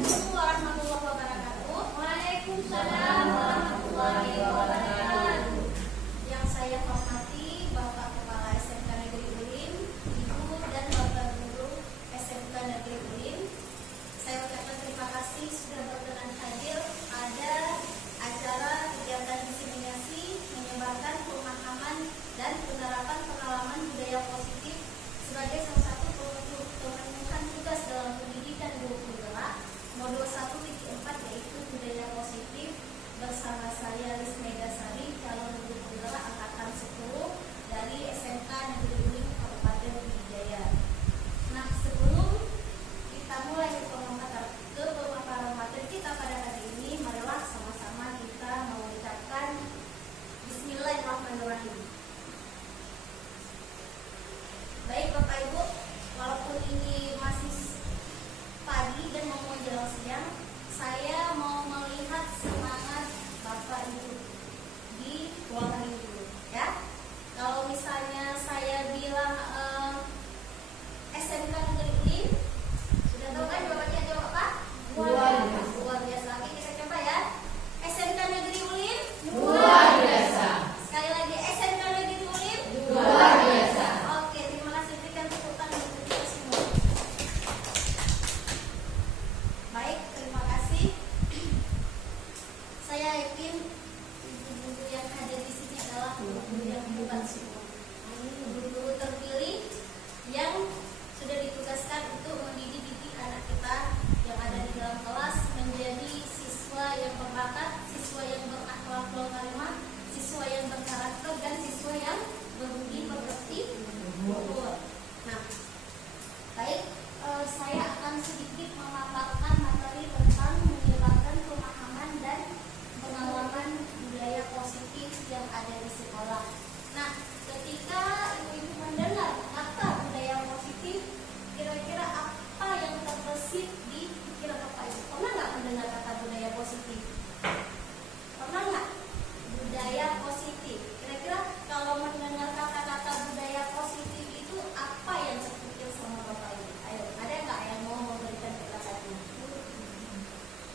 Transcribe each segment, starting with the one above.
Assalamualaikum warahmatullahi wabarakatuh. Waalaikumsalam warahmatullahi wabarakatuh. Yang saya hormati Bapak Kepala SMK Negeri Ulin, Ibu dan Bapak Guru SMK Negeri Ulin. Saya ucapkan terima kasih sudah berkenan hadir pada acara kegiatan diseminasi menyebarkan pemahaman dan penerapan pengalaman budaya positif sebagai salah satu pemenuhan tugas dalam pendidikan guru penggerak modul 1.4 yaitu budaya positif bersama saya Lis Megasari, calon guru penggerak angkatan 10 dari SMK Negeri Ulin Kabupaten Pidijaya. Nah, sebelum kita mulai ke pemaparan materi kita pada hari ini, marilah sama-sama kita mengucapkan Bismillahirrahmanirrahim. Baik Bapak Ibu, walaupun ini masih pagi dan mau menjelang siang, saya mau melihat semangat Bapak Ibu di ruangan ini dulu, ya. Kalau misalnya saya bilang SMK Negeri Ulin, sudah tahu kan jawabannya jawab apa? Luar biasa. Oke, kita coba ya. SMK Negeri Ulin luar biasa. Sekali lagi, SMK Negeri Ulin Luar biasa. Oke, terima kasih, berikan tepuk tangan untuk kita semua. Baik, terima kasih. Saya yakin guru-guru yang ada di sini adalah guru-guru yang hebat semua. Guru-guru terpilih yang sudah ditugaskan untuk mendidik anak kita yang ada di dalam kelas menjadi siswa yang berbakat, siswa yang berakhlak karimah, siswa yang berkarakter, dan siswa yang berbudi pekerti luhur. Nah, baik, saya akan sedikit memaparkan materi tentang menyebarkan pemahaman dan pengalaman budaya positif yang ada di sekolah. Nah, ketika ibu-ibu mendengar kata budaya positif, kira-kira apa yang terbesit di pikiran Bapak Ibu? Pernah nggak mendengar kata budaya positif? Pernah nggak? Budaya positif. Kira-kira kalau mendengar kata-kata budaya positif itu apa yang terpikir sama Bapak Ibu? Ayo, ada nggak yang mau memberikan penjelasannya?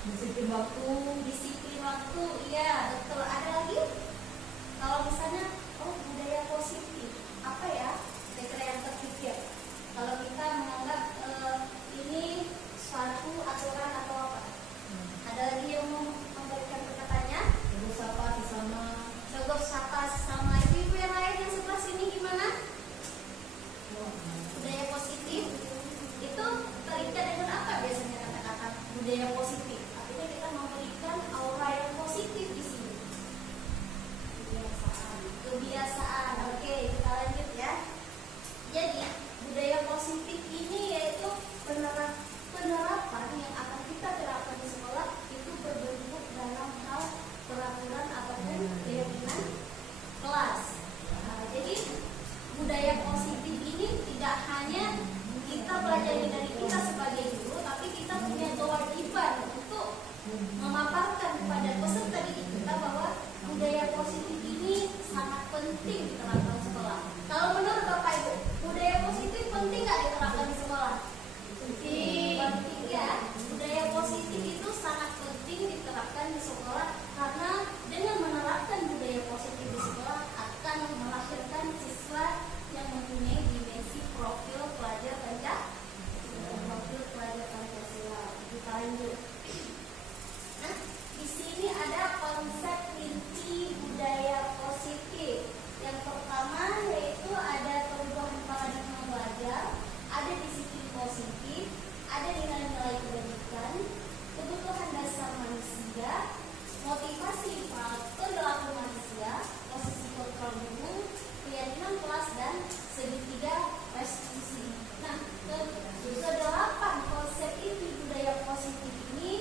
Disiplin waktu. Disiplin waktu, iya betul. Ada lagi? Kalau misalnya, budaya positif, apa ya? Kira-kira yang terpikir. Kalau kita menganggap ini suatu aturan atau apa? Ada lagi yang mau memberikan perkataannya? Tegur sapa sama ibu-ibu yang lain yang sebelah sini gimana? Budaya positif itu terikat dengan apa biasanya kata-kata budaya positif? Artinya kita memberikan aura yang positif di sini. Kebiasaan. Oke, kita lanjut ya. Jadi budaya positif ini yaitu penerapan yang akan kita terapkan di sekolah itu berbentuk dalam hal peraturan ataupun keyakinan kelas. Nah, jadi budaya positif ini tidak hanya kita pelajari dari kita sebagai guru, tapi kita punya kewajiban untuk memaparkan kepada peserta didik kita bahwa budaya positif ini sangat penting diterapkan di sekolah. Kalau menurut Bapak Ibu, budaya positif penting nggak diterapkan di sekolah? Penting ya. Budaya positif itu sangat penting diterapkan di sekolah karena dengan menerapkan budaya positif di sekolah akan melahirkan siswa yang mempunyai dimensi profil pelajar Pancasila. Kita lanjut. Nah, di sini ada konsep inti budaya positif. Yang pertama yaitu ada perubahan paradigma belajar, ada disiplin positif, ada nilai-nilai kebajikan, kebutuhan dasar manusia, motivasi perilaku manusia, posisi kontrol guru, keyakinan kelas, dan segitiga restitusi. Nah, ke-8 konsep inti budaya positif ini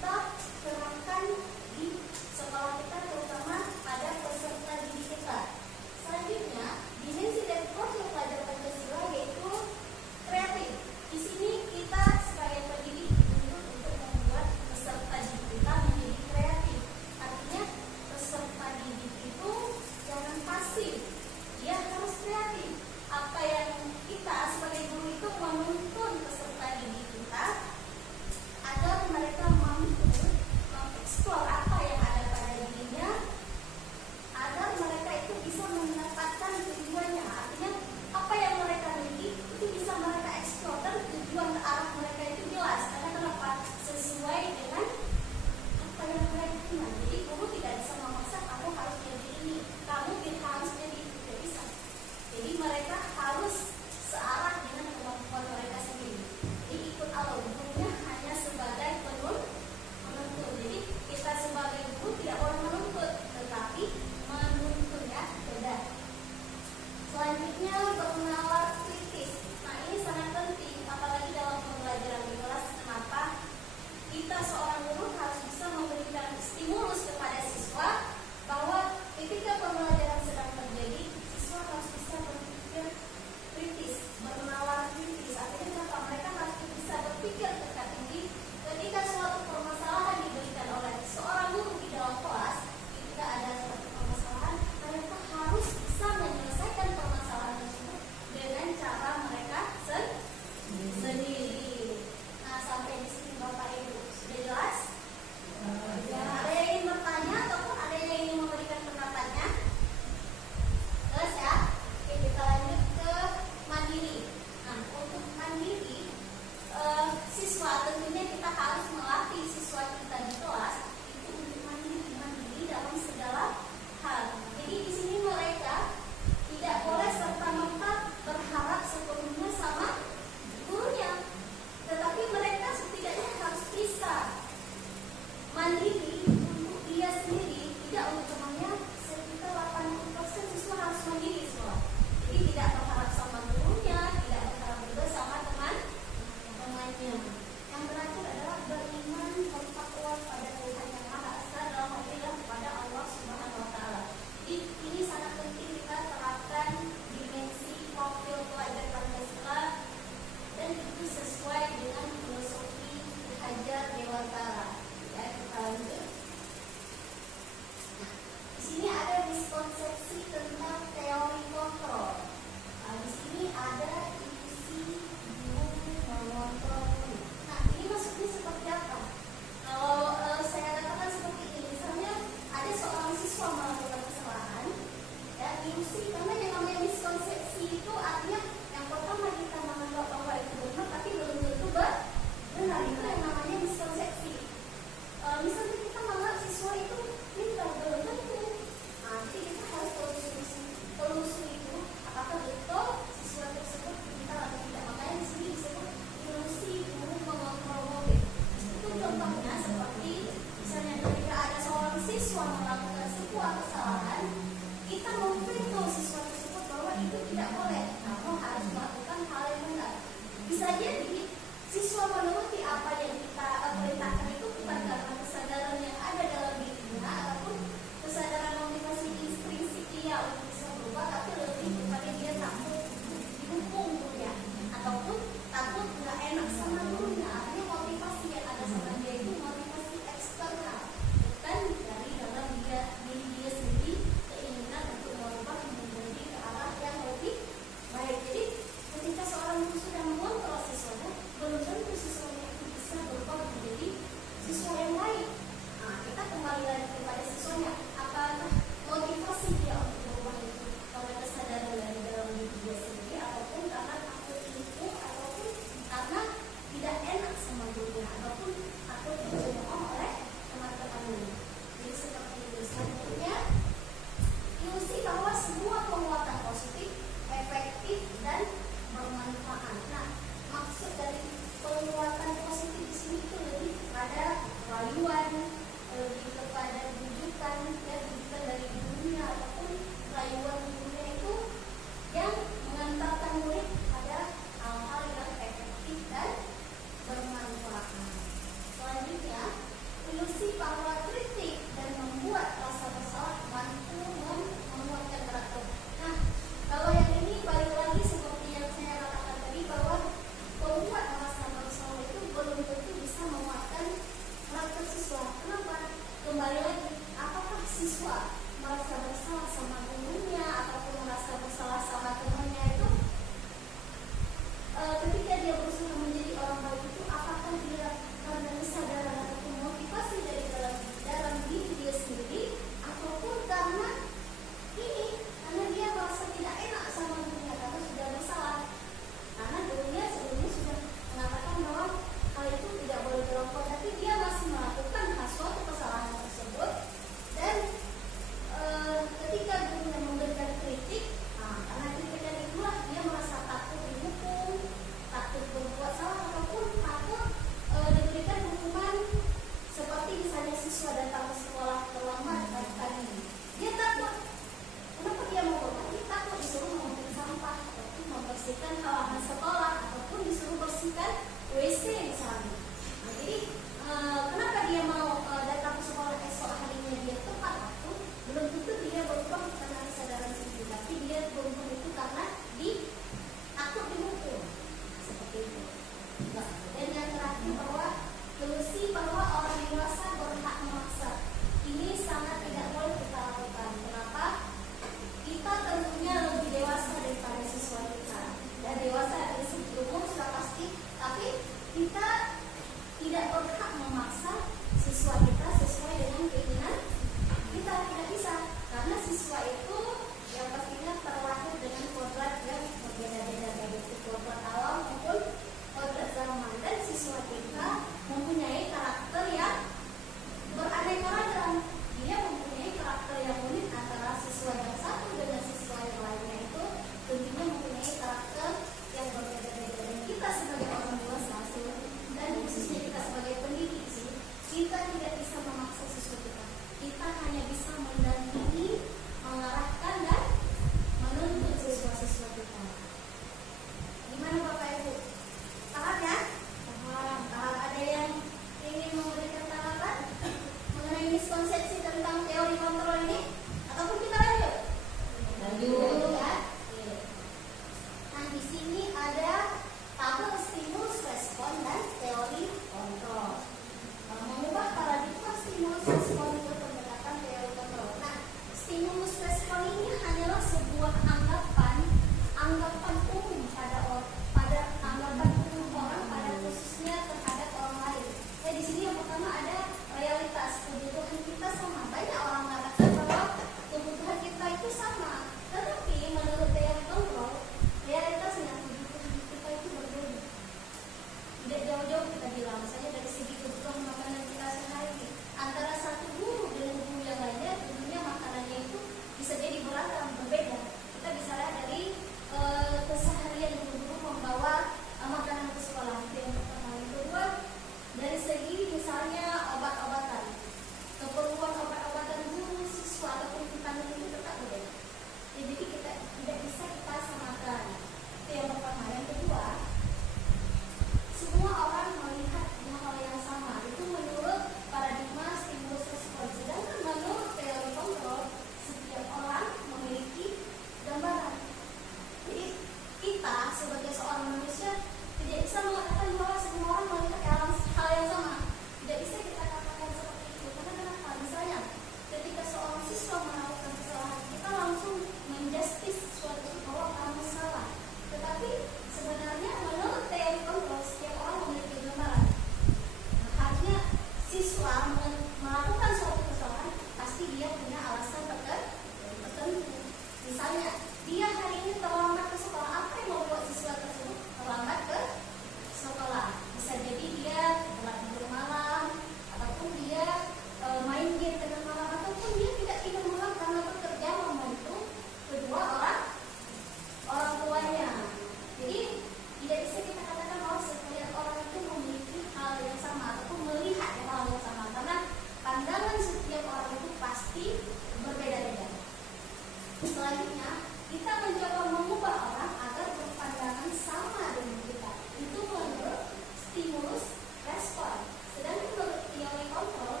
Selanjutnya, kita mencoba mengubah orang agar berpandangan sama dengan kita. Itu menurut stimulus respon. Sedangkan menurut teori kontrol,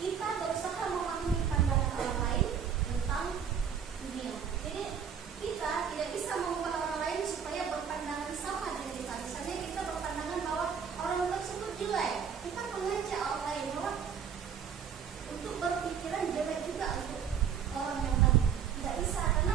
kita berusaha memahami pandangan orang lain tentang dunia. Jadi kita tidak bisa mengubah orang lain supaya berpandangan sama dengan kita. Misalnya kita berpandangan bahwa orang tersebut jelek, kita mengajak orang lain bahwa untuk berpikiran jelek juga untuk orang yang tadi. Tidak bisa, karena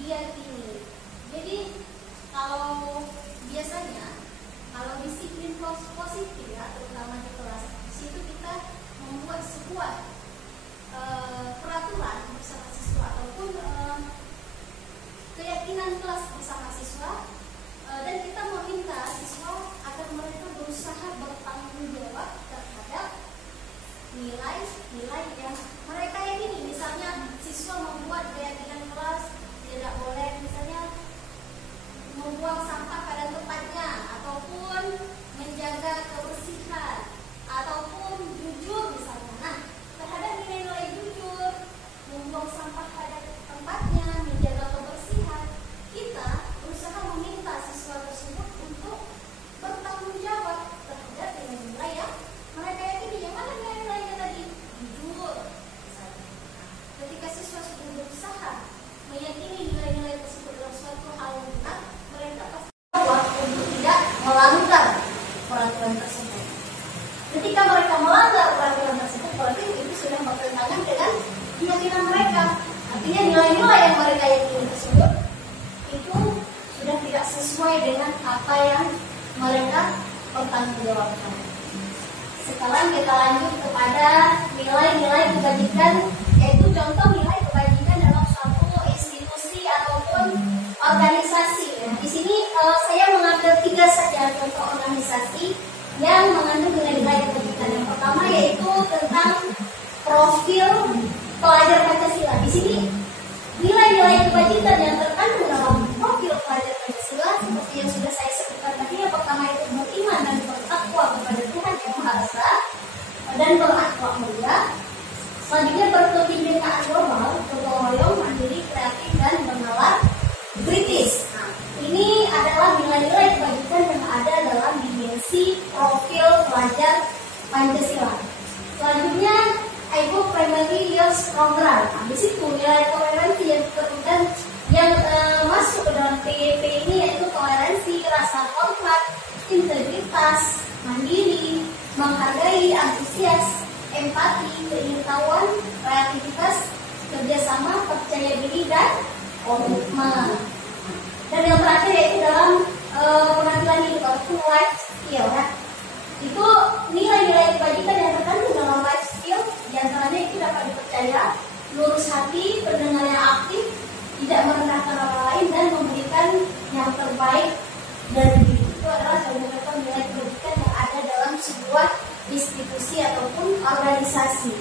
diyakini. Jadi kalau biasanya kalau disiplin positif ya, terutama di kelas, di situ kita membuat sebuah peraturan bersama siswa ataupun keyakinan kelas bersama siswa, dan kita meminta siswa agar mereka berusaha bertanggung jawab terhadap nilai-nilai yang mereka yakini. Misalnya siswa membuat keyakinan kelas tidak boleh misalnya membuang sampah pada tempatnya, ataupun menjaga kebersihan, ataupun jujur misalnya. Nah, terhadap nilai-nilai jujur, membuang sampah pada tempatnya, menjaga kebersihan, kita berusaha meminta siswa tersebut untuk bertanggung jawab terhadap nilai-nilai yang mereka yakini. Yang mana nilai-nilainya tadi? Jujur misalnya. Ketika siswa sudah berusaha meyakini nilai-nilai tersebut dalam suatu hal yang benar, mereka pasti untuk tidak melanggar peraturan tersebut. Ketika mereka melanggar peraturan tersebut, berarti itu sudah bertentangan dengan keyakinan mereka. Artinya nilai-nilai yang mereka yakini tersebut itu sudah tidak sesuai dengan apa yang mereka pertanggungjawabkan. Sekarang kita lanjut kepada nilai-nilai kebajikan, yaitu contoh nilai kebajikan dalam suatu institusi ataupun organisasi. Di sini saya mengambil 3 saja contoh organisasi yang mengandung nilai-nilai kebajikan. Yang pertama yaitu tentang profil pelajar Pancasila. Di sini nilai-nilai kebajikan yang terkandung dalam profil pelajar Pancasila seperti yang sudah saya sebutkan tadi. Yang pertama itu beriman dan bertakwa kepada Tuhan Yang Maha Esa dan berakhlak mulia. Selanjutnya berkebinekaan global, gotong royong, mandiri, kreatif, dan bernalar kritis. Nah, ini adalah nilai-nilai kebajikan yang ada dalam dimensi profil pelajar Pancasila. Selanjutnya IPO Primary Years Program. Nah, di situ nilai toleransi yang masuk ke dalam PYP ini yaitu toleransi, rasa hormat, integritas, mandiri, menghargai, antusias, empati, pengetahuan, kreativitas, kerjasama, percaya diri, dan komitmen. Dan yang terakhir yaitu dalam penampilan hidup atau life skill ya. Itu nilai-nilai kebajikan yang terkandung dalam life skill. Di antaranya itu dapat dipercaya, lurus hati, pendengar yang aktif, tidak merendahkan orang lain, dan memberikan yang terbaik dari diri. Itu adalah contoh-contoh nilai kebajikan yang ada dalam sebuah institusi ataupun organisasi.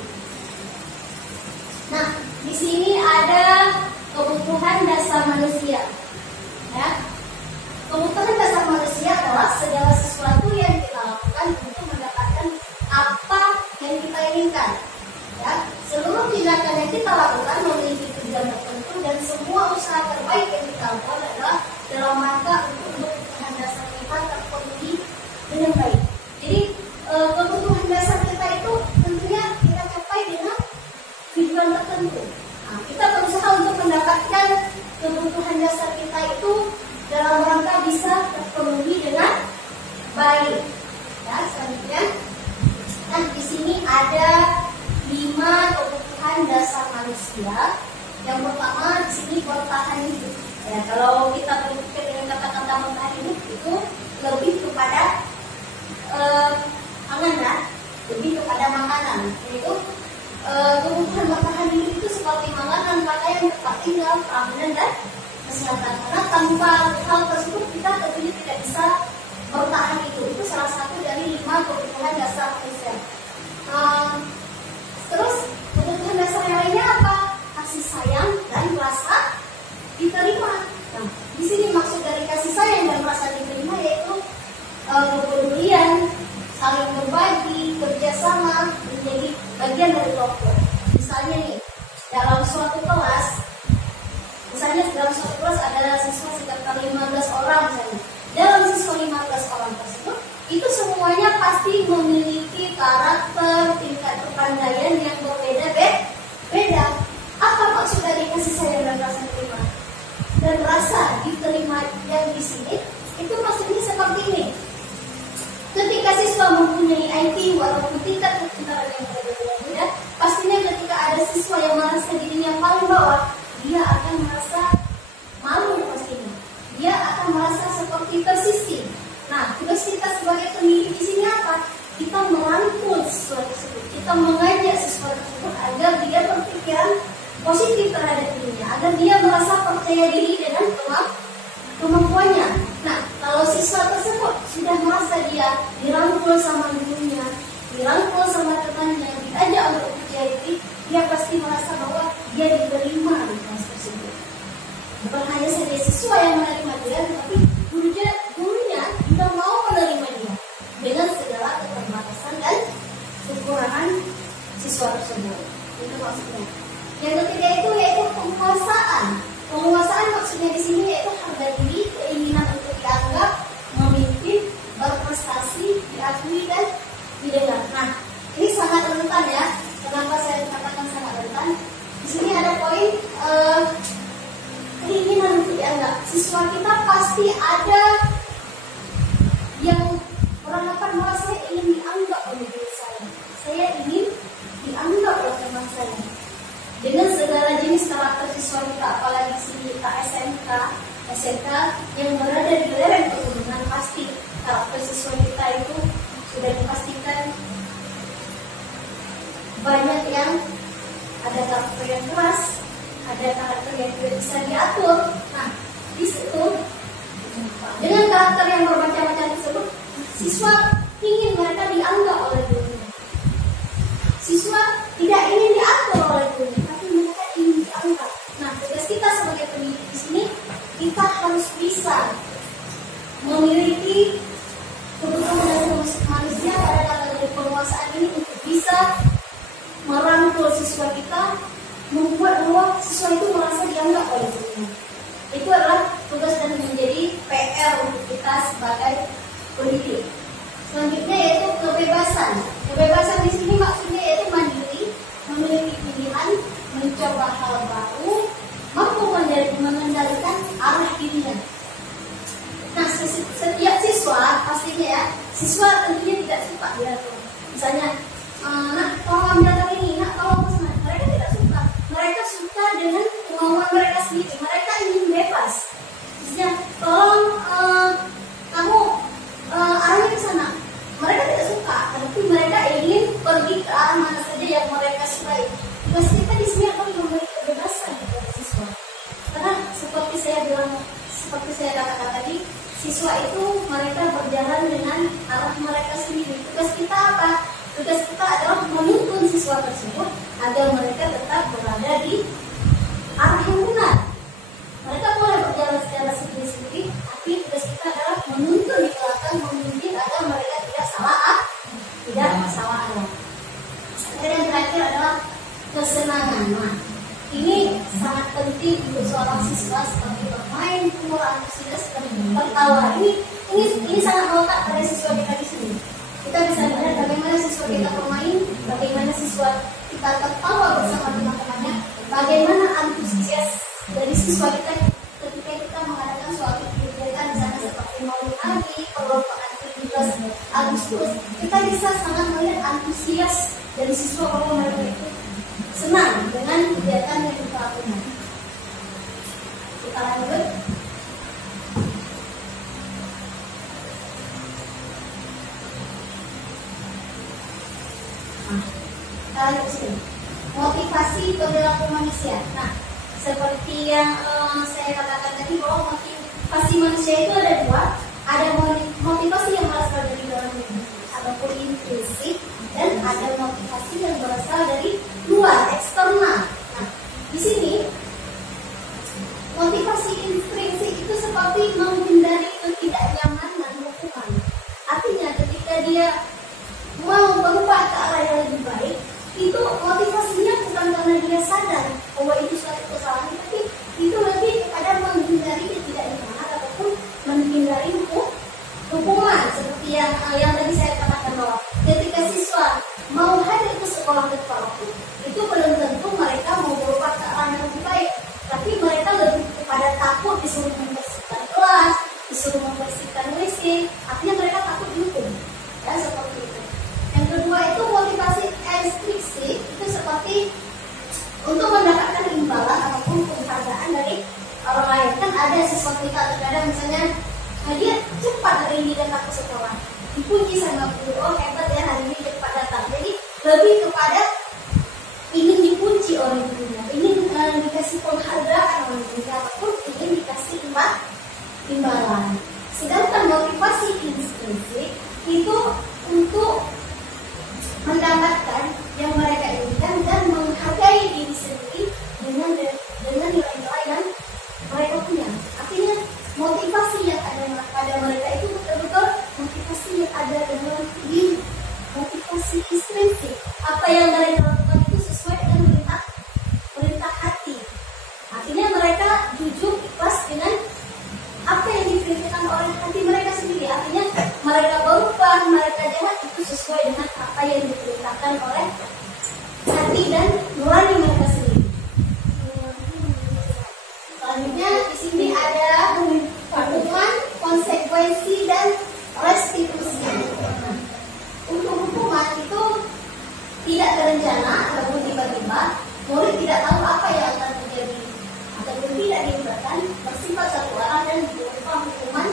Nah, di sini ada kebutuhan dasar manusia. Ya. Kebutuhan dasar manusia adalah segala sesuatu yang kita lakukan untuk mendapatkan apa yang kita inginkan. Ya. Seluruh tindakan yang kita lakukan memiliki tujuan tertentu, dan semua usaha terbaik yang kita lakukan adalah dalam rangka untuk kebutuhan dasar kita terpenuhi dengan baik. Jadi kebutuhan dasar kita itu tentunya kita capai dengan tujuan tertentu. Nah, kita berusaha untuk mendapatkan kebutuhan dasar kita itu dalam rangka bisa terpenuhi dengan baik. Ya, selanjutnya, nah di sini ada 5 kebutuhan dasar manusia. Yang pertama di sini bertahan hidup. Ya, kalau kita berpikir dengan kata-kata bertahan hidup itu lebih kepada lebih kepada makanan. Yaitu kebutuhan bertahan hidup itu seperti makanan, pakaian, tempat tinggal, keamanan, dan kesehatan. Karena tanpa hal tersebut kita tentunya tidak bisa bertahan hidup. Itu salah satu dari 5 kebutuhan dasar manusia. Terus kebutuhan dasar yang lainnya apa? Kasih sayang dan rasa diterima. Nah, di sini maksud dari kasih sayang dan rasa diterima yaitu kepedulian, saling berbagi, kerjasama, menjadi bagian dari kelompok. Misalnya nih, dalam suatu kelas, ada siswa sekitar 15 orang misalnya. Dalam siswa 15 orang tersebut, itu semuanya pasti memiliki karakter, tingkat kepandaian yang berbeda-beda. Apa maksud dari kasih sayang dan rasa diterima? Dan rasa diterima yang di sini itu maksudnya seperti ini. Ketika siswa mempunyai IQ walaupun tingkat kepintaran yang berbeda-beda, pastinya ketika ada siswa yang merasa dirinya paling bawah, dia akan merasa kemampuannya. Nah, kalau siswa tersebut sudah merasa dia dirangkul sama gurunya, dirangkul sama temannya, diajak untuk ujian, dia pasti merasa bahwa dia diterima di kelas tersebut. Bukan hanya saja siswa yang menerima dia, tetapi gurunya juga mau menerima dia dengan segala keterbatasan dan kekurangan siswa tersebut. Itu maksudnya. Yang ketiga itu yaitu penguasaan. Penguasaan maksudnya di sini yaitu harga diri, keinginan untuk dianggap, memimpin, berprestasi, diakui dan didengar. Nah, ini sangat rentan ya. Kenapa saya katakan sangat rentan? Di sini ada poin keinginan untuk dianggap. Siswa kita pasti ada yang beranggapan bahwa saya ingin dianggap oleh diri saya. Saya ingin dianggap oleh teman saya. Dengan segala jenis karakter siswa kita, apalagi di sini kita SMK yang berada di lereng pegunungan, pasti karakter siswa kita itu sudah dipastikan banyak yang ada karakter yang keras, ada karakter yang tidak bisa diatur. Nah, di situ dengan karakter yang bermacam-macam tersebut, siswa ingin mereka dianggap oleh gurunya. Siswa tidak ingin diatur oleh gurunya, tapi mereka ingin dianggap. Nah, tugas kita sebagai pendidik di sini, kita harus bisa memiliki kebutuhan dan manusia pada kategori penguasaan ini untuk bisa merangkul siswa kita, membuat bahwa siswa itu merasa dianggap oleh gurunya. Itu adalah tugas dan menjadi PR untuk kita sebagai pendidik. Selanjutnya yaitu kebebasan. Kebebasan di sini maksudnya yaitu mandiri, memiliki pilihan, mencoba hal baru, mampu mengendalikan arah dirinya. Nah, setiap siswa pastinya ya, siswa tentunya tidak suka diatur. Misalnya, nak tolong ambil ini, nak tolong pesan. Mereka tidak suka. Mereka suka dengan kemauan mereka sendiri. Mereka ingin bebas. Misalnya, tolong kamu arahnya ke sana. Mereka tidak suka, tapi mereka ingin pergi ke arah mana saja yang mereka sukai. Tugas kita di sini akan memberi kebebasan kepada siswa. Karena seperti saya katakan tadi, siswa itu mereka berjalan dengan arah mereka sendiri. Tugas kita apa? Tugas kita adalah menuntun siswa tersebut agar mereka tetap berada di arah yang benar. Mereka boleh berjalan secara sendiri-sendiri, tapi tugas kita adalah menuntun di belakang, memimpin agar mereka tidak salah arah. Dan yang terakhir adalah kesenangan. Nah, ini sangat penting untuk seorang siswa, seperti bermain, kumur, antusias, dan tertawa. Ini sangat melekat pada siswa kita di sini. Kita bisa melihat bagaimana siswa kita bermain, bagaimana siswa kita tertawa bersama teman-temannya, bagaimana antusias dari siswa kita ketika kita mengadakan suatu kegiatan di sana seperti Maulid Nabi, perlombaan 17 Agustus. Kita bisa sangat melihat antusias dari siswa bahwa mereka itu senang dengan kegiatan yang kita lakukan. Kita lanjut. Kita lanjut sini. Motivasi perilaku manusia. Nah, seperti yang saya katakan tadi bahwa motivasi manusia itu ada dua. Ada motivasi yang berasal dari dalam diri ataupun intrinsik, dan ada motivasi yang berasal dari luar, eksternal. Nah, di sini motivasi intrinsik itu seperti menghindari ketidaknyamanan lingkungan. Artinya ketika dia mau berubah ke arah yang lebih baik, itu motivasinya bukan karena dia sadar bahwa itu suatu kesalahan, tapi itu lebih kepada menghindari ketidaknyamanan ataupun menghindari hukuman. Seperti yang tadi saya katakan bahwa ketika siswa mau hadir ke sekolah waktu itu belum tentu mereka mau berubah ke arah yang lebih baik, tapi mereka lebih kepada takut disuruh membersihkan kelas, disuruh membersihkan WC. Artinya mereka takut dihukum, ya seperti itu. Yang kedua itu motivasi ekstrinsik, itu seperti untuk mendapatkan imbalan ataupun penghargaan dari orang lain. Kan ada siswa kita terkadang misalnya dia cepat hari ini datang ke sekolah, dipuji sama guru, oh hebat ya hari ini cepat datang. Jadi lebih kepada ingin dipuji oleh gurunya, ingin dikasih penghargaan oleh gurunya, ataupun ingin dikasih imbalan. Sedangkan motivasi intrinsik itu untuk mendapatkan yang mereka inginkan dan menghargai diri sendiri dengan nilai-nilai yang mereka punya. Artinya motivasi yang ada pada mereka itu betul-betul motivasi yang ada dalam diri, motivasi intrinsik. Apa yang mereka lakukan itu sesuai dengan perintah hati. Artinya mereka jujur ikhlas dengan apa yang diperintahkan oleh hati mereka sendiri. Artinya mereka berubah, mereka jahat itu sesuai dengan apa yang diperintahkan oleh hati dan nurani mereka sendiri. Selanjutnya di sini ada hukuman, konsekuensi dan restitusi. Untuk hukuman itu tidak terencana ataupun tiba-tiba, murid tidak tahu apa yang akan terjadi ataupun tidak diubahkan, bersifat satu arah dan berupa hukuman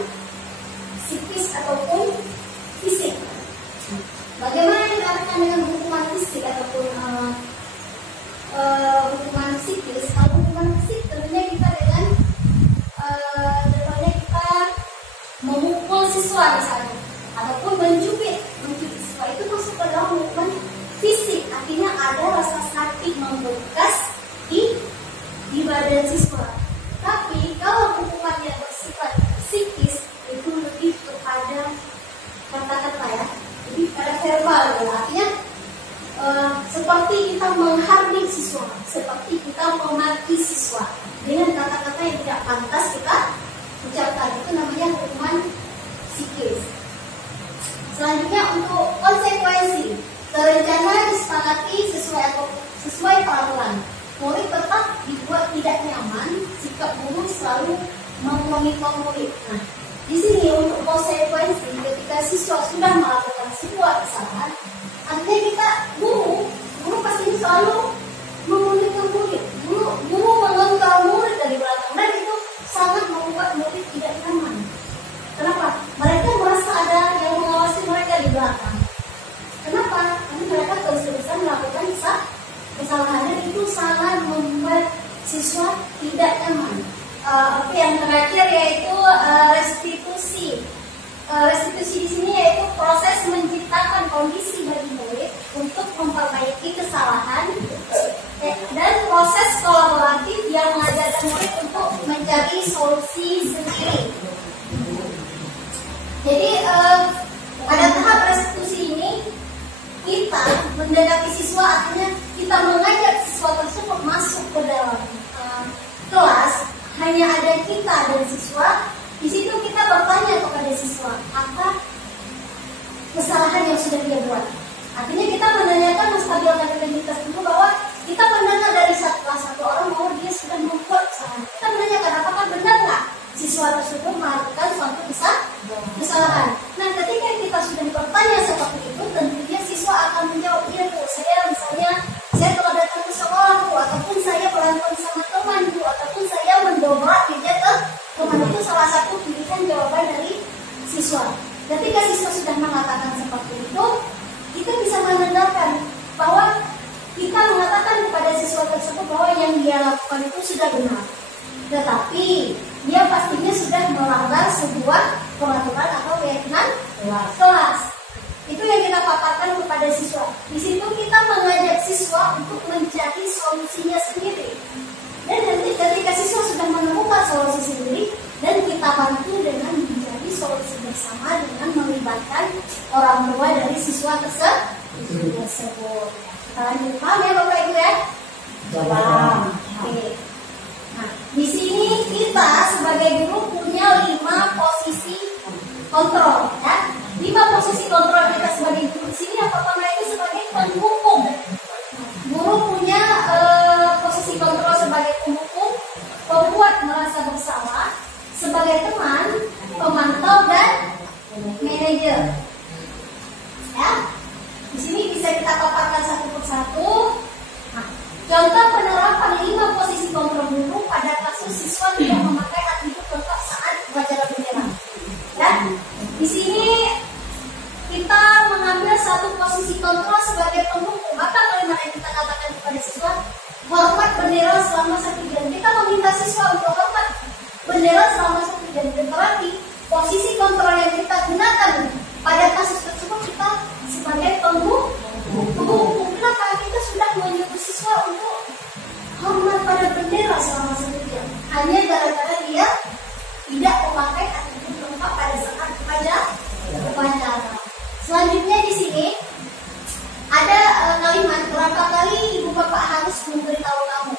psikis ataupun fisik. Bagaimana dikatakan dengan hukuman fisik ataupun hukuman psikis? Kalau hukuman fisik tentunya kita dengan contohnya kita memukul siswa misalnya ataupun mencubit siswa, itu masuk ke dalam hukuman fisik. Artinya ada rasa sakit membekas di badan siswa. Tapi kalau hukuman yang bersifat psikis itu lebih kepada kata-kata ya, lebih pada verbal ya. Artinya seperti kita menghardik siswa, seperti kita memaki siswa dengan kata-kata yang tidak pantas kita ucapkan, itu namanya hukuman psikis. Selanjutnya untuk konsekuensi, terencana, disepakati sesuai peraturan. Murid tetap dibuat tidak nyaman, sikap guru selalu memonitor murid. Nah, di sini untuk konsekuensi ketika siswa sudah melakukan sebuah kesalahan, artinya kita guru pasti selalu memonitor murid. Guru mengontrol murid dari belakang, dan itu sangat membuat murid tidak nyaman. Kenapa? Mereka merasa ada yang mengawasi mereka di belakang. Kenapa? Karena mereka terus-terusan melakukan kesalahan, dan itu sangat membuat siswa tidak nyaman. Oke, yang terakhir yaitu restitusi. Restitusi di sini yaitu proses menciptakan kondisi bagi murid untuk memperbaiki kesalahan dan proses kolaboratif yang mengajarkan murid untuk mencari solusi sendiri. Jadi pada tahap restitusi ini kita mendekati siswa, artinya kita mengajak siswa tersebut masuk ke dalam kelas, hanya ada kita dan siswa. Di situ kita bertanya kepada siswa apa kesalahan yang sudah dia buat. Artinya kita menanyakan, menstabilkan integritas dulu, bahwa kita mendengar dari salah satu orang bahwa dia sudah membuat kesalahan. Kita menanyakan apakah benar nggak siswa tersebut melakukan suatu kesalahan. Nah, ketika kita sudah bertanya seperti itu, tentunya siswa akan menjawab, iya Bu, saya telah datang ke sekolah Bu, ataupun saya berantem sama teman Bu, ataupun saya mendobrak meja ke teman. Itu salah satu pilihan jawaban dari siswa. Ketika siswa sudah mengatakan seperti itu, kita bisa menandakan bahwa kita mengatakan kepada siswa tersebut bahwa yang dia lakukan itu sudah benar. Tetapi dia pastinya sudah melanggar sebuah peraturan atau keyakinan kelas. Itu yang kita paparkan kepada siswa. Di situ kita mengajak siswa untuk mencari solusinya sendiri. Dan nanti ketika siswa sudah menemukan solusi sendiri, dan kita bantu dengan mencari solusi bersama dengan melibatkan orang tua dari siswa tersebut. Kita lanjut, paham ya Bapak Ibu ya? Paham. Oke. Nah, di sini kita sebagai guru punya 5 posisi kontrol, ya. 5 posisi kontrol kita sebagai guru di sini. Yang pertama itu sebagai penghukum. Guru punya posisi kontrol sebagai penghukum, pembuat merasa bersalah, sebagai teman, pemantau dan manajer. Ya, di sini bisa kita paparkan satu persatu. Nah, contoh penerapan selama 1 jam. Berarti posisi kontrol yang kita gunakan pada kasus tersebut kita sebagai penghukum. Kenapa kita sudah menyuruh siswa untuk hormat pada bendera selama 1 jam? Hanya gara-gara dia tidak memakai atribut lengkap pada saat upacara. Selanjutnya di sini ada kalimat, berapa kali ibu bapak harus memberitahu kamu?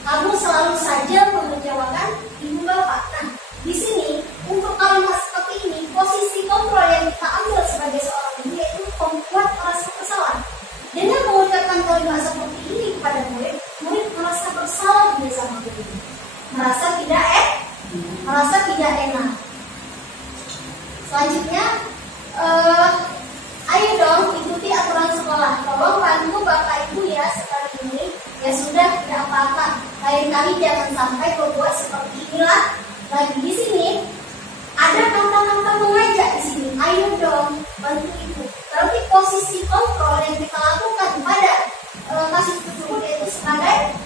Kamu selalu saja mengecewakan ibu bapak. Nah, di sini untuk kalimat seperti ini, posisi kontrol yang kita ambil sebagai seorang ibu yaitu membuat merasa bersalah. Dengan mengucapkan kalimat seperti ini kepada murid, murid merasa bersalah dia sama guru, merasa tidak enak. Selanjutnya, ayo dong ikuti aturan sekolah. Tolong bantu bapak ibu ya sekali ini. Ya sudah, tidak apa-apa. Lain kali jangan sampai berbuat seperti inilah lagi. Di sini ada kata-kata mengajak di sini. Ayo dong bantu ibu. Tapi posisi kontrol yang kita lakukan pada kasus tersebut yaitu sebagai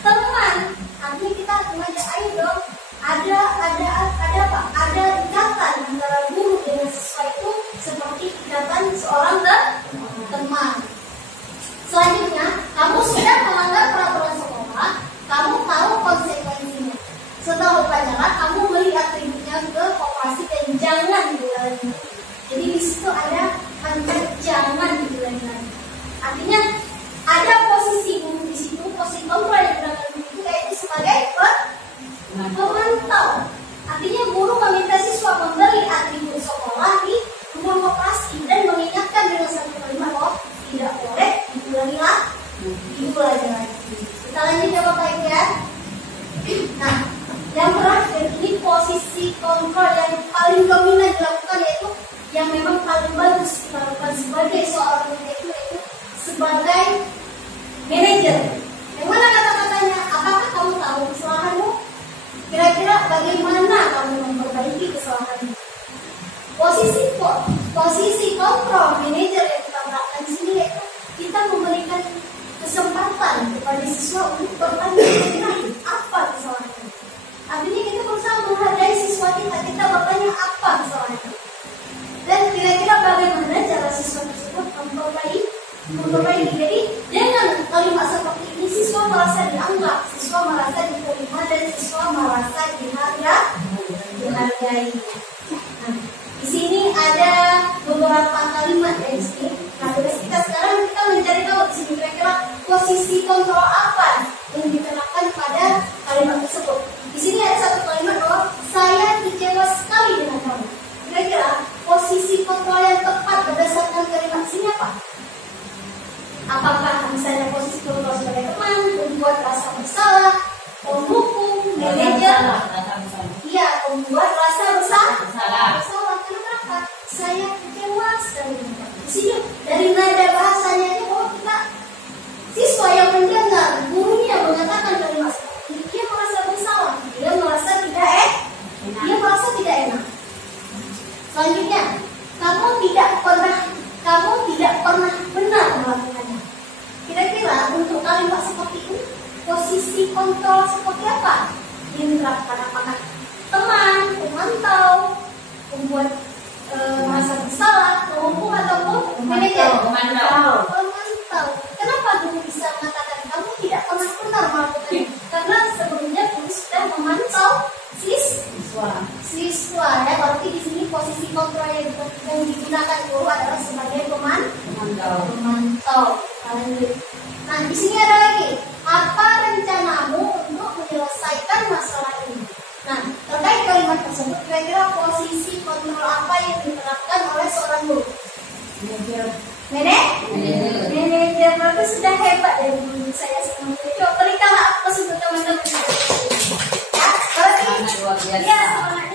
teman. Artinya kita mengajak, ayo dong. Ada apa? Ada ikatan antara guru dengan siswa itu seperti ikatan seorang teman. Selanjutnya, kamu sudah melanggar peraturan sekolah, kamu tahu konsekuensinya. Setelah upacara, kamu melihat atributnya ke koperasi dan jangan diulangi. Jadi di situ ada kalimat jangan diulangi. Artinya ada posisi guru di situ, posisi kontrol yang digunakan guru itu yaitu sebagai pemantau. Artinya guru meminta siswa membeli atribut sekolah di rumah koperasi dan mengingatkan dengan satu kalimat bahwa tidak boleh diulangi lagi. Kita lanjut ya Bapak Ibu ya. Nah, yang terakhir ini posisi kontrol yang paling dominan dilakukan yaitu yang memang paling bagus dilakukan sebagai seorang guru yaitu sebagai manajer. Yang mana kata-katanya? Apakah kamu tahu kesalahanmu? Kira-kira bagaimana kamu memperbaiki kesalahanmu? Posisi kontrol manajer yang kita lakukan di sini yaitu kita memberikan kesempatan kepada siswa untuk bertanya apa kesalahannya. Artinya kita berusaha menghargai siswa kita bertanya apa kesalahannya. Dan kira-kira bagaimana cara siswa tersebut memperbaiki. Jadi dengan kalimat seperti ini siswa merasa dianggap, siswa merasa diterima dan siswa merasa dihargai. Nah, di sini ada beberapa kalimat ya di sini. Nah, sekarang kita mencari tahu di sini kira-kira posisi kontrol apa yang diterapkan pada kalimat tersebut. Di sini ada satu kalimat bahwa saya kecewa sekali dengan kamu. Kira-kira posisi kontrol yang tepat berdasarkan kalimat sini apa? Apakah misalnya posisi kontrol sebagai teman, membuat rasa bersalah, penghukum, manajer? Iya, membuat rasa bersalah. Kenapa? Saya kecewa sekali. Di sini dari nada bahasanya itu bahwa kita siswa yang mendengar gurunya mengatakan kalimat seperti ini, dia merasa bersalah, dia merasa tidak enak. Selanjutnya, kamu tidak pernah benar melakukannya. Kira-kira untuk kalimat seperti ini, posisi kontrol seperti apa yang diterapkan? Apakah teman, pemantau, membuat merasa bersalah, penghukum ataupun manajer? Pemantau. Kenapa guru bisa mengatakan kamu tidak pernah benar melakukannya? Karena sebelumnya guru sudah memantau siswa ya. Berarti di sini posisi kontrol yang digunakan guru adalah sebagai pemantau. Nah, di sini ada lagi. Apa rencanamu untuk menyelesaikan masalah ini? Nah, terkait kalimat tersebut, kira-kira posisi kontrol apa yang diterapkan oleh seorang guru? Manajer. Berarti sudah hebat ya guru saya senang. Coba berikanlah apa sebut teman-teman. Ya, semangatnya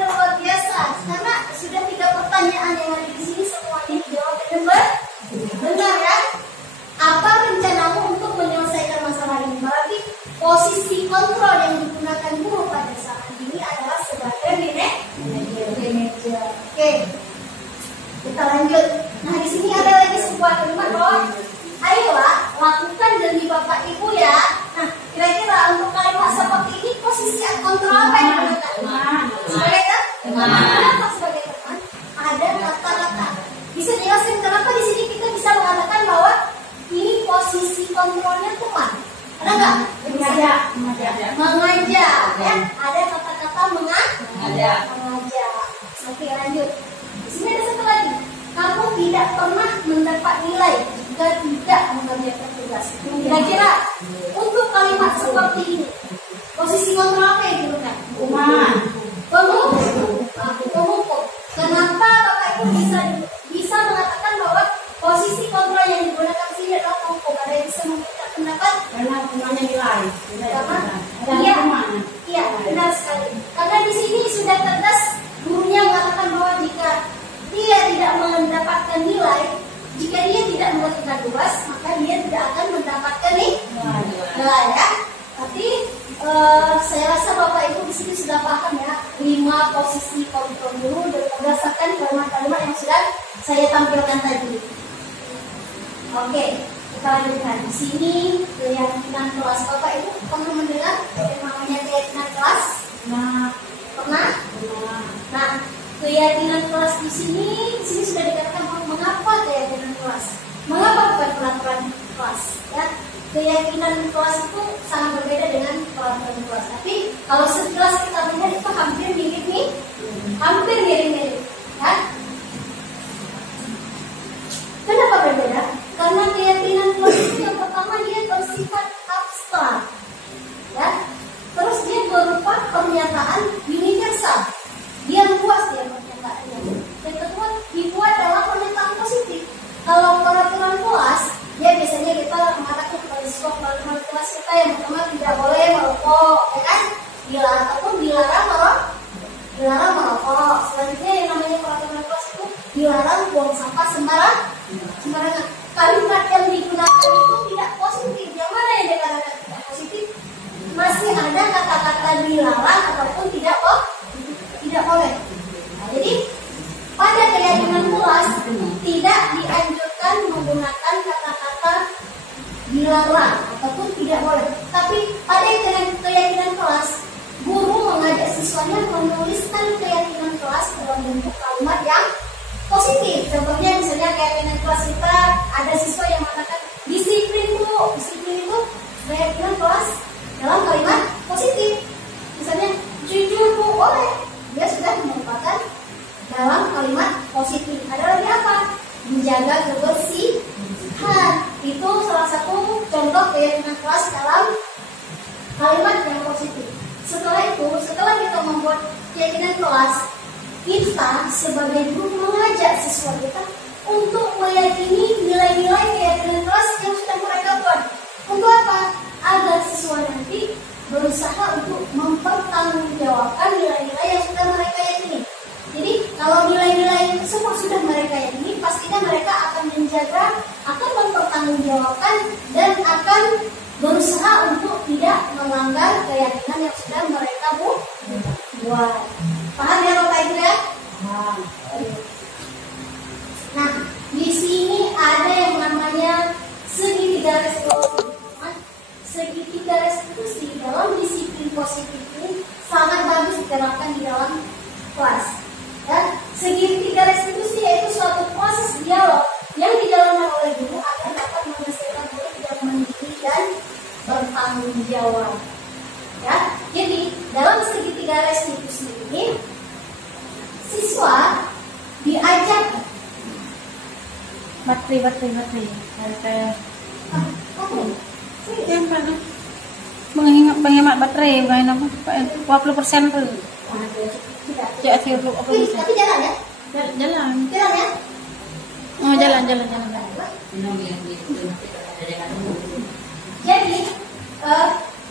luar biasa. Karena sudah 3 pertanyaan yang ada di sini semuanya dijawab dengan benar ya. Apa rencanamu untuk menyelesaikan masalah ini? Berarti posisi kontrol yang digunakan guru pada saat ini adalah sebagai manajer. Oke, kita lanjut. Nah, di sini ada lagi sebuah kalimat bahwa ayolah lakukan demi bapak ibu ya. Nah, kira-kira untuk kalimat seperti ini posisi kontrol apa yang digunakan? Kenapa sebagai teman? Ada kata-kata. Bisa jelaskan kenapa di sini kita bisa mengatakan bahwa ini posisi kontrolnya teman? Ada nggak? Mengajak. Ya, ada kata-kata mengajak. Oke, lanjut. Di sini ada satu lagi. Kamu tidak pernah mendapat nilai jika tidak mengerjakan tugas. Kira-kira untuk kalimat seperti ini, posisi kontrol apa yang digunakan? Pemukul. Kenapa Bapak Ibu bisa mengatakan bahwa posisi kontrol yang digunakan sini adalah pemukul? Ada yang bisa meminta pendapat? Karena hukumannya nilai. Iya, benar sekali. Karena di sini sudah tegas gurunya mengatakan bahwa jika dia tidak mendapatkan nilai, jika dia tidak mengerjakan tugas, maka dia tidak akan mendapatkan nilai ya. Tapi saya rasa Bapak Ibu di sini sudah paham ya 5 posisi kontrol dulu berdasarkan kalimat-kalimat yang sudah saya tampilkan tadi. Oke, kita lanjutkan. Di sini keyakinan kelas. Bapak Ibu pernah mendengar yang namanya keyakinan kelas? Pernah? Nah, keyakinan kelas di sini sudah dikatakan mengapa keyakinan kelas? Mengapa bukan peraturan kelas? Ya, keyakinan kelas itu sangat berbeda dengan peraturan kelas. Tapi kalau sekilas kita lihat itu hampir mirip-mirip, ya. Kenapa berbeda? Karena keyakinan kelas itu yang pertama dia bersifat abstrak, ya. Terus dia berupa pernyataan universal. Dia luas dia pernyataannya. Yang kedua dibuat dalam pernyataan positif. Kalau peraturan kelas, ya biasanya kita mengatakan kepada siswa peraturan kelas kita yang pertama tidak boleh merokok, ya kan? Dilarang merokok. Selanjutnya yang namanya peraturan kelas itu dilarang buang sampah sembarangan. Kalimat yang digunakan itu tidak positif. Yang mana yang dikatakan tidak positif? Masih ada kata-kata dilarang ataupun tidak boleh. Nah, jadi pada keyakinan kelas tidak dianjurkan menggunakan kata-kata dilarang ataupun tidak boleh. Tapi pada keyakinan kelas, guru mengajak siswanya menuliskan keyakinan kelas dalam bentuk kalimat yang positif. Contohnya misalnya keyakinan kelas kita ada siswa yang mengatakan disiplin Bu. Disiplin itu keyakinan kelas dalam kalimat positif. Misalnya jujur Bu, boleh. Dia sudah merupakan dalam kalimat positif. Ada lagi apa? Menjaga kebersihan. Itu salah satu contoh keyakinan kelas dalam kalimat yang positif. Setelah kita membuat keyakinan kelas, kita sebagai guru mengajak siswa kita untuk meyakini nilai-nilai keyakinan kelas yang sudah mereka buat. Untuk apa? Agar siswa nanti berusaha untuk mempertanggungjawabkan nilai-nilai yang sudah mereka yakini. Jadi kalau nilai-nilai tersebut sudah mereka yakini, pastinya mereka akan menjaga, akan mempertanggungjawabkan dan akan berusaha untuk tidak melanggar keyakinan yang sudah mereka buat. Paham ya Bapak Ibu ya? Nah, di sini ada yang namanya segitiga restitusi. Segitiga restitusi dalam disiplin positif ini sangat bagus diterapkan di dalam kelas. Ya, segitiga restitusi yaitu suatu proses dialog yang dijalankan oleh guru agar dapat menghasilkan murid yang mandiri dan bertanggung jawab. Ya, jadi dalam segitiga restitusi ini siswa diajak baterai kayak menghemat baterai bukan apa 20% tuh. Ya, tapi jalan ya? Jalan ya? Oh, jalan. Jadi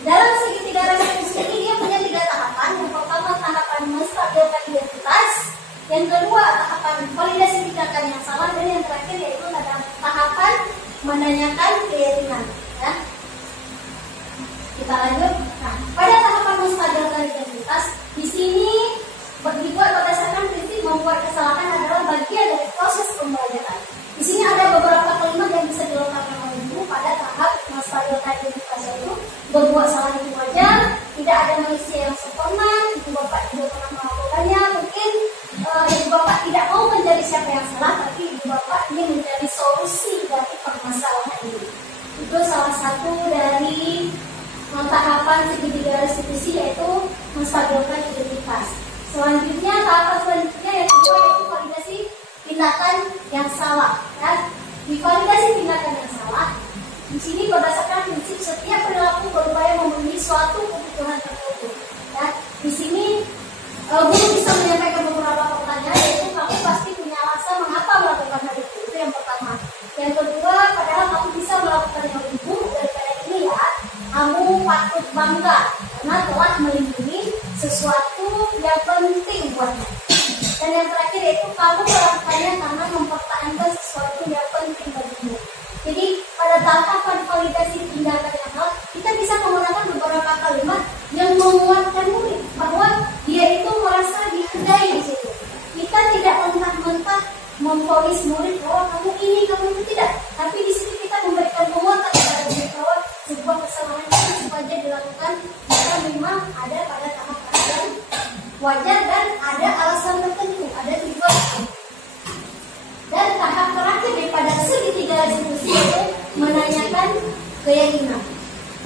dalam segitiga restitusi ini dia punya 3 tahapan. Yang pertama tahapan menstabilkan identitas, yang kedua tahapan validasi tindakan yang salah, dan yang terakhir yaitu tahapan menanyakan keyakinan. Ya. Kita lanjut. Nah, pada tahapan menstabilkan identitas, di sini dibuat berdasarkan prinsip membuat kesalahan adalah bagian dari proses pembelajaran. Di sini ada beberapa kalimat yang bisa dilontarkan oleh guru pada tahap menstabilkan identitas, yaitu berbuat salah itu wajar, tidak ada manusia yang sempurna, itu Bapak juga pernah melakukannya mungkin, mencari solusi dari permasalahan ini. Itu salah satu dari tahapan segitiga restitusi, yaitu menstabilkan identitas. Selanjutnya, tahapan selanjutnya yang kedua yaitu validasi tindakan yang salah. Ya. Di validasi tindakan yang salah, di sini berdasarkan prinsip setiap perilaku berupaya memenuhi suatu kebutuhan tertentu. Ya. Di sini guru bisa menyampaikan beberapa pertanyaan, yaitu kamu pasti punya alasan mengapa melakukan hal itu. Itu yang pertama. Yang kedua, padahal kamu bisa melakukan hal itu daripada ini ya, kamu patut bangga karena telah melindungi sesuatu yang penting buatmu. Dan yang terakhir yaitu kamu melakukannya karena mempertahankan sesuatu yang penting bagimu. Jadi pada tahapan validasi tindakan yang salah, kita bisa menggunakan beberapa kalimat yang menguatkan murid bahwa dia itu merasa dihargai di situ. Kita tidak mentah-mentah memvonis murid bahwa kamu ini, kamu itu, tidak. Tapi di sini kita memberikan penguatan kepada murid bahwa sebuah kesalahan itu sengaja dilakukan jika memang ada pada tahap yang wajar dan ada alasan tertentu, ada tujuan. Dan tahap terakhir daripada segitiga restitusi yaitu menanyakan keyakinan.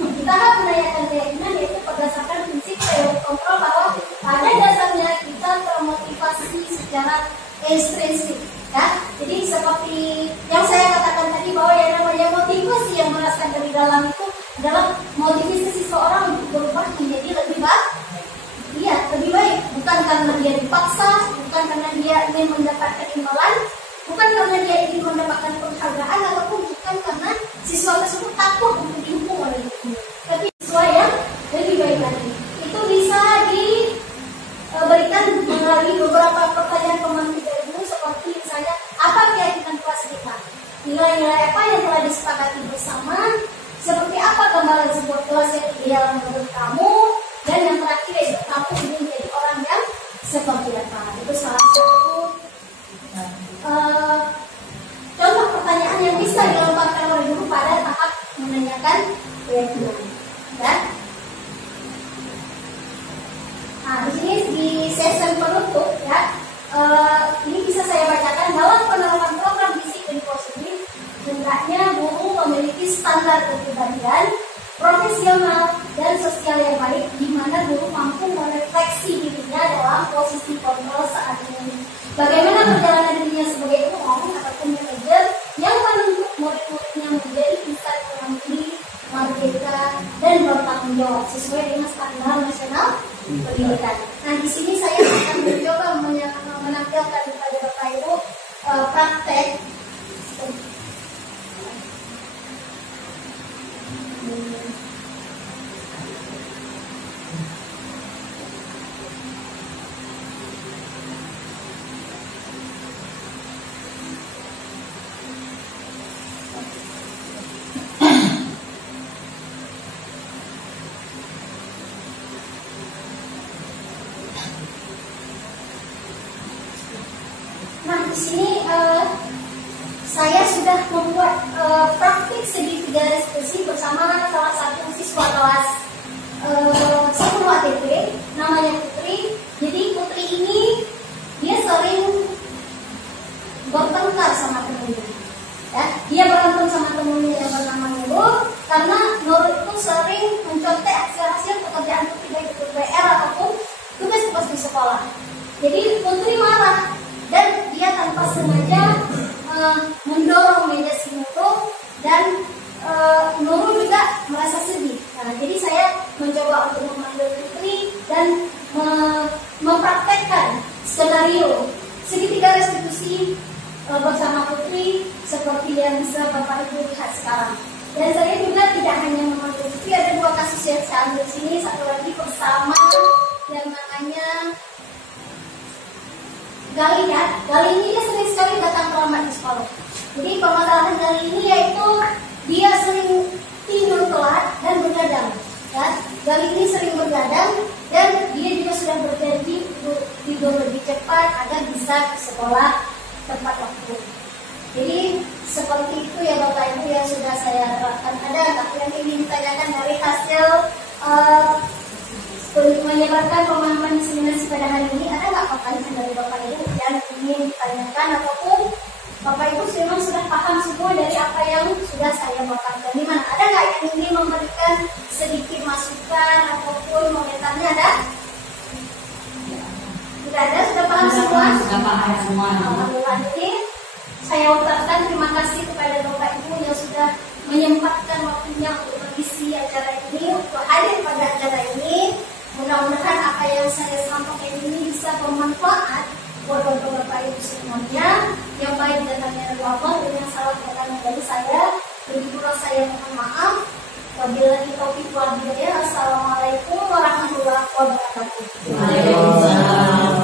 Di tahap menanyakan keyakinan yaitu berdasarkan prinsip teori kontrol bahwa pada dasarnya kita termotivasi secara ekstrinsik. Ya, jadi seperti yang saya katakan tadi bahwa yang namanya motivasi yang berasal dari dalam itu adalah motivasi seseorang untuk berubah menjadi lebih baik. Iya, lebih baik. Bukan karena dia dipaksa, bukan karena dia ingin mendapatkan imbalan, bukan karena dia ingin mendapatkan penghargaan, ataupun bukan karena siswa tersebut takut untuk dihukum oleh gurunya. Tapi siswa yang lebih baik lagi. Itu bisa diberikan melalui beberapa pertanyaan pemantik dari guru, seperti misalnya, apa keyakinan kelas kita? Nilai-nilai apa yang telah disepakati bersama? Seperti apa gambaran sebuah kelas yang ideal menurut kamu? Dan yang terakhir yaitu kamu ingin menjadi orang yang seperti apa? Itu salah satu contoh pertanyaan yang bisa dilontarkan oleh guru pada tahap menanyakan keyakinan. Ya. Nah, di sini di sesi penutup ya, ini bisa saya bacakan dalam penerapan program disiplin positif. Hendaknya guru memiliki standar kepribadian profesional dan sosial yang baik, di mana guru mampu merefleksi dirinya dalam posisi kontrol saat ini. Bagaimana perjalanan dirinya sebagai guru ataupun manajer yang menuntut murid-muridnya menjadi insan mandiri, merdeka, dan bertanggung jawab sesuai dengan standar nasional pendidikan. Nah, di sini saya akan mencoba menampilkan kepada Bapak Ibu praktek. Nah, di sini saya sudah membuat praktik segitiga restitusi bersama salah satu siswa kelas 10 ATP, namanya Putri. Jadi Putri ini dia sering bertengkar sama temennya. Ya, dia berantem sama temennya yang bernama Nurul karena Nurul itu sering mencontek hasil pekerjaan Putri, baik itu PR ataupun tugas-tugas di sekolah. Jadi Putri marah dan dia tanpa sengaja mendorong meja si Nurul, dan Nurul juga merasa sedih. Nah, jadi saya mencoba untuk memanggil Putri dan mempraktekkan skenario segitiga restitusi bersama Putri seperti yang bisa Bapak Ibu lihat sekarang. Dan saya juga tidak hanya memanggil Putri, ada dua kasus yang saya ambil sini, satu lagi bersama yang namanya Gali. Ya, Gali ini dia sering sekali datang terlambat di sekolah. Jadi permasalahan Gali ini yaitu dia sering tidur telat dan begadang. Ya, Gali ini sering begadang dan dia juga sudah berjanji untuk tidur lebih cepat agar bisa ke sekolah tepat waktu. Jadi seperti itu ya Bapak Ibu yang sudah saya terapkan. Ada nggak yang ingin ditanyakan dari hasil menyebarkan pemahaman diseminasi pada hari ini? Ada nggak pertanyaan dari Bapak Ibu yang ingin ditanyakan, ataupun Bapak Ibu memang sudah paham Alhamdulillah. Jadi saya ucapkan terima kasih kepada Bapak Ibu yang sudah menyempatkan waktunya untuk mengisi acara ini, untuk hadir pada acara ini. Mudah-mudahan apa yang saya sampaikan ini bisa bermanfaat buat Bapak Ibu semuanya. Yang baik datangnya dari Allah, dan yang salah datangnya dari saya. Begitulah saya mohon maaf. Wabillahi taufiq wal hidayah. Assalamualaikum warahmatullahi wabarakatuh. Waalaikumsalam.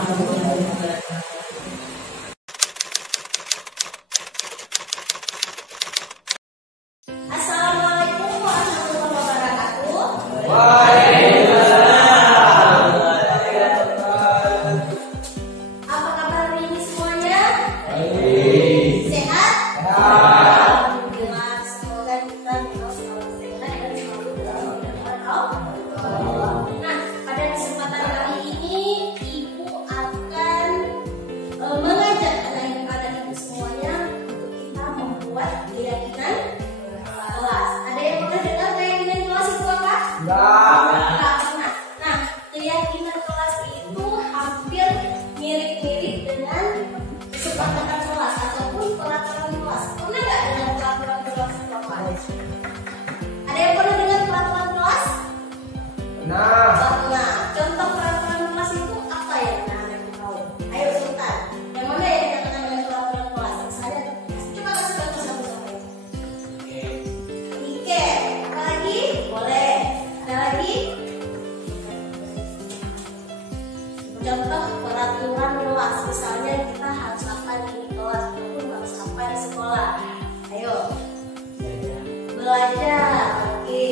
Assalamualaikum warahmatullahi wabarakatuh. Apa kabar hari ini semuanya? Sehat? Alhamdulillah. Semoga kita selalu sehat dan selalu dalam lindungan Allah. Nah, pada kesempatan kali ini Ibu akan mengajak anak-anak ibu semuanya untuk kita membuat keyakinan kelas. Ada yang pernah dengar keyakinan kelas itu apa? Enggak pernah. Nah, keyakinan kelas itu hampir mirip-mirip dengan kesepakatan kelas ataupun peraturan kelas. Pernah nggak dengar peraturan kelas itu apa? Ada yang pernah dengar peraturan kelas? Pernah. Contoh peraturan kelas itu apa ya? Nah, yang tahu. Ayo Sultan. Yang mana yang dikatakan dengan peraturan kelas? Saya coba kasih contoh satu-satu. Tiket. Apa lagi? Boleh. Ada lagi? Contoh peraturan kelas, misalnya kita harus apa di kelas ataupun harus apa di sekolah. Ayo. Belajar. Oke.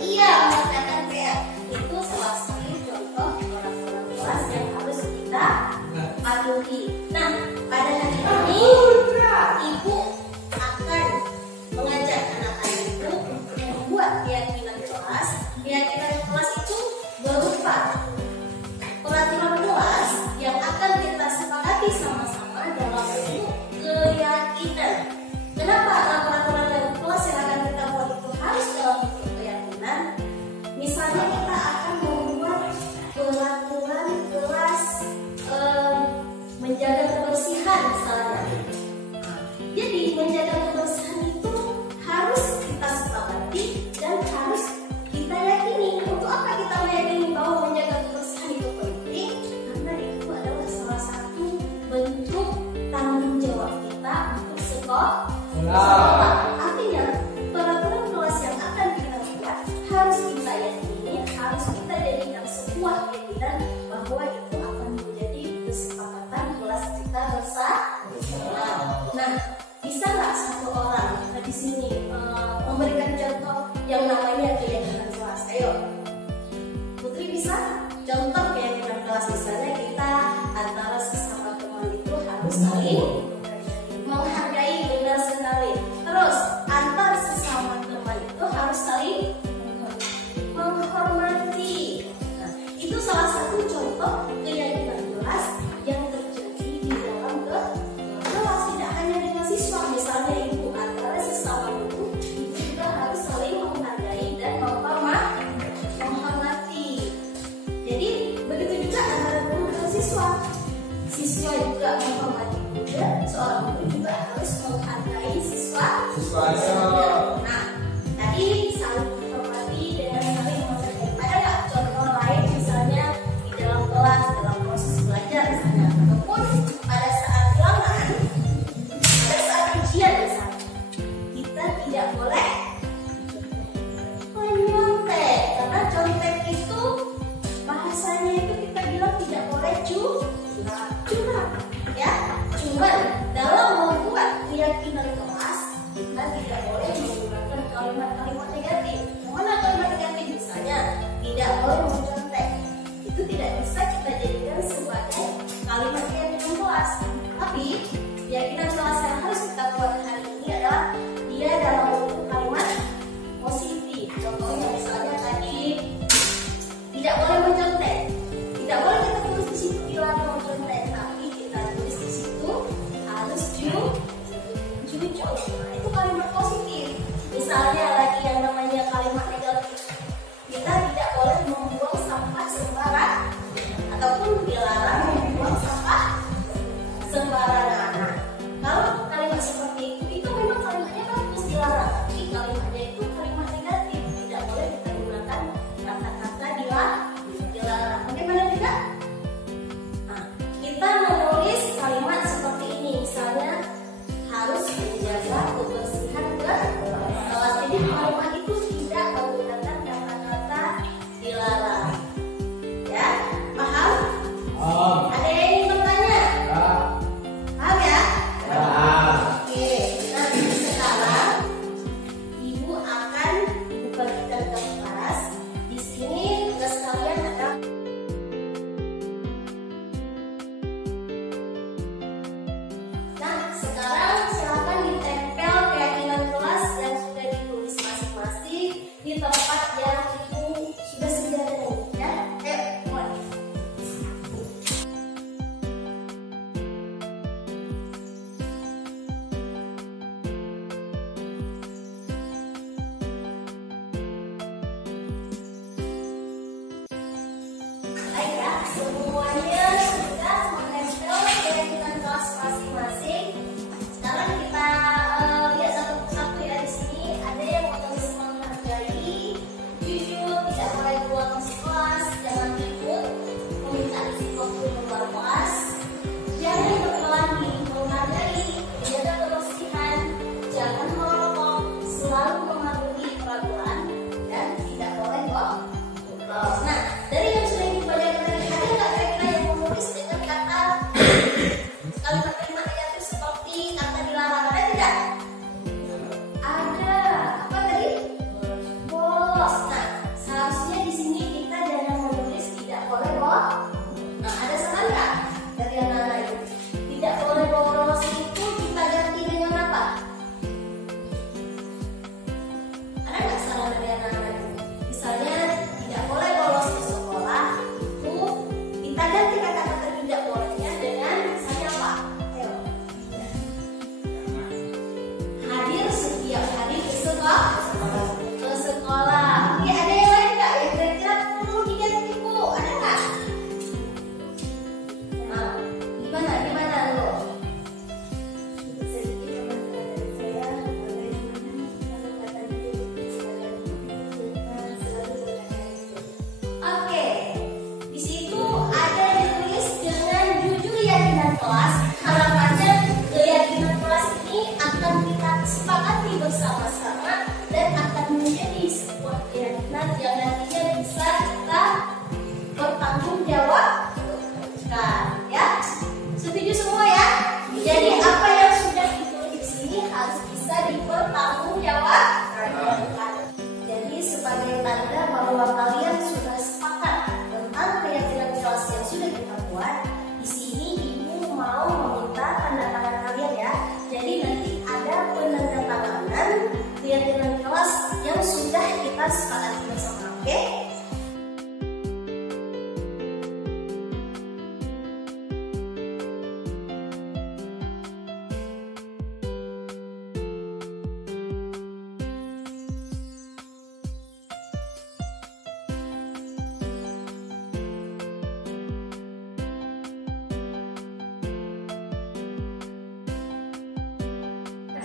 Iya, mengerjakan PR. Itu salah satu contoh peraturan kelas yang harus kita patuhi. Nah, pada hari ini Ibu akan mengajak anak-anak Ibu untuk membuat keyakinan kelas. Keyakinan kelas itu berupa peraturan kelas yang akan kita sepakati sama-sama dalam bentuk keyakinan. Kenapa peraturan dalam kelas yang akan kita buat itu harus dalam bentuk keyakinan? Misalnya kita akan membuat peraturan kelas menjaga kebersihan misalnya. Jadi menjaga kebersihan itu harus kita sepakati dan harus kita yakini. Untuk apa kita meyakini bahwa menjaga kebersihan itu penting? Karena itu adalah salah satu bentuk tanggung jawab kita untuk sekolah. Artinya peraturan kelas yang akan kita buat harus kita yakini, harus kita jadikan sebuah keyakinan bahwa itu akan menjadi kesepakatan kelas kita bersama. Nah, bisa nggak satu orang di sini memberikan contoh yang namanya keyakinan kelas? Ayo, Putri bisa contoh keyakinan kelas. Misalnya kita antara sesama teman itu harus saling menghargai, benar sekali. Terus antar sesama teman itu harus saling menghormati. Nah, itu salah satu contoh keyakinan kelas yang terjadi di dalam kelas. Tidak hanya dengan siswa, misalnya ibu antara sesama ibu juga harus saling menghargai dan menghormati. Jadi begitu juga antara guru dan siswa. Siswa juga menghormati guru, seorang guru juga harus menghargai siswanya. Nah, tadi saling menghormati dengan saling menghargai. Ada nggak contoh lain misalnya di dalam kelas, dalam proses belajar misalnya, ataupun pada saat ulangan, pada saat ujian misalnya, kita tidak boleh menyontek, karena contek itu bahasanya itu kita bilang tidak boleh curang, ya. Cuman dalam membuat keyakinan kelas kita tidak boleh menggunakan kalimat-kalimat negatif. Mana kalimat negatif? Misalnya tidak boleh mencontek. Itu tidak bisa kita jadikan sebagai kalimat keyakinan kelas. Tapi keyakinan kelas yang harus kita buat hari ini adalah dia dalam bentuk kalimat positif. Contohnya misalnya tadi tidak boleh mencontek. Tidak boleh kita tulis di situ dilarang mencontek, tapi kita tulis di situ harus jujur. Nah, itu kalimat positif. Misalnya lagi yang namanya kalimat negatif, kita tidak boleh membuang sampah sembarangan ataupun dilarang membuang sembarangan. Nah, kalau kalimat seperti itu memang kalimatnya bagus dilarang, tapi kalimatnya itu kalimat negatif, tidak boleh kita gunakan kata-kata dilarang. Bagaimana juga? Nah, kita menulis kalimat seperti ini, misalnya harus menjaga kebersihan kelas. Jadi kalimat itu tidak menggunakan kata-kata dilarang. Ya, paham? Ada yang ingin bertanya? Paham ya? Oke, nah sekarang Ibu akan bagikan ke kelas. Di sini tugas kalian ada. Nah, sekarang silakan ditempel keyakinan kelas yang sudah ditulis masing-masing di tempat yang Ibu sudah sediakan ya. Mulai. Baik ya, semuanya sudah menempel keyakinan kelas masing-masing. Sekarang kita lihat satu persatu ya. Di sini ada yang menulis menghargai, jujur, tidak boleh buang isi kelas, jangan ribut, meminta isi waktu di luar kelas, jangan berkelahi, menghargai, menjaga kebersihan, jangan merokok, selalu mematuhi peraturan, dan tidak boleh bolos. Nah, dari yang sudah dibacakan tadi, ada nggak kira-kira yang menulis dengan kata kalimat-kalimat negatif seperti kata dilarang? Ada tidak? Ada. Apa tadi? Bolos. Nah, seharusnya di sini kita jangan menulis tidak boleh bolos. Nah, ada salah nggak dari anak-anak ini? Tidak boleh bolos itu kita ganti dengan apa? Ada nggak salah dari anak-anak ini? Misalnya tidak boleh bolos ke sekolah itu kita ganti kata-kata tidak bolehnya dengan misalnya apa? Ayo. Hadir setiap hari ke sekolah. Oke, ada yang lain nggak yang kira-kira perlu diganti Bu? Ada nggak? Nah, gimana lo? Oke, di situ ada ditulis dengan jujur keyakinan kelas. Harapannya keyakinan kelas ini akan kita sepakati bersama-sama dan akan menjadi sebuah keyakinan yang nantinya bisa kita bertanggung jawab. Nah, ya, setuju semua ya? Jadi apa yang sudah ditulis di sini harus bisa dipertanggungjawabkan. Jadi sebagai tanda bahwa kalian sudah sepakat tentang keyakinan kelas yang sudah kita buat, di sini Ibu mau meminta tanda tangan kalian ya. Jadi nanti ada penandatanganan keyakinan kelas yang sudah kita sepakati bersama, oke?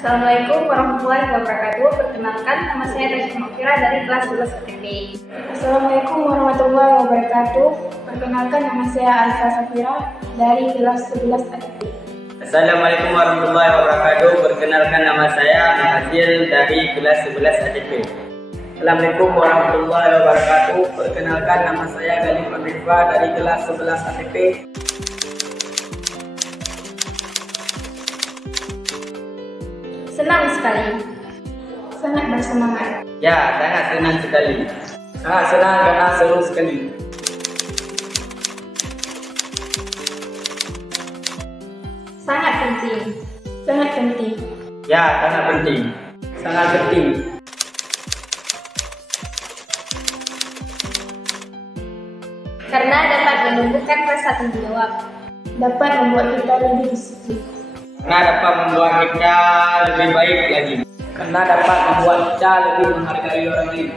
Assalamualaikum warahmatullahi wabarakatuh. Perkenalkan, nama saya Tasya Mokira dari kelas 11 ATP. Assalamualaikum warahmatullahi wabarakatuh. Perkenalkan, nama saya Alfa Safira dari kelas 11 ATP. Assalamualaikum warahmatullahi wabarakatuh. Perkenalkan, nama saya Mahathir dari kelas 11 ATP. Assalamualaikum warahmatullahi wabarakatuh. Perkenalkan, nama saya Galih Mirfa dari kelas 11 ATP. Senang sekali. Sangat bersemangat. Ya, sangat senang sekali. Sangat senang karena seru sekali. Sangat penting. Sangat penting. Ya, sangat penting. Sangat penting. Karena dapat menumbuhkan rasa tanggung jawab. Dapat membuat kita lebih disiplin. Karena dapat membuat kita lebih baik lagi. Karena dapat membuat kita lebih menghargai orang lain.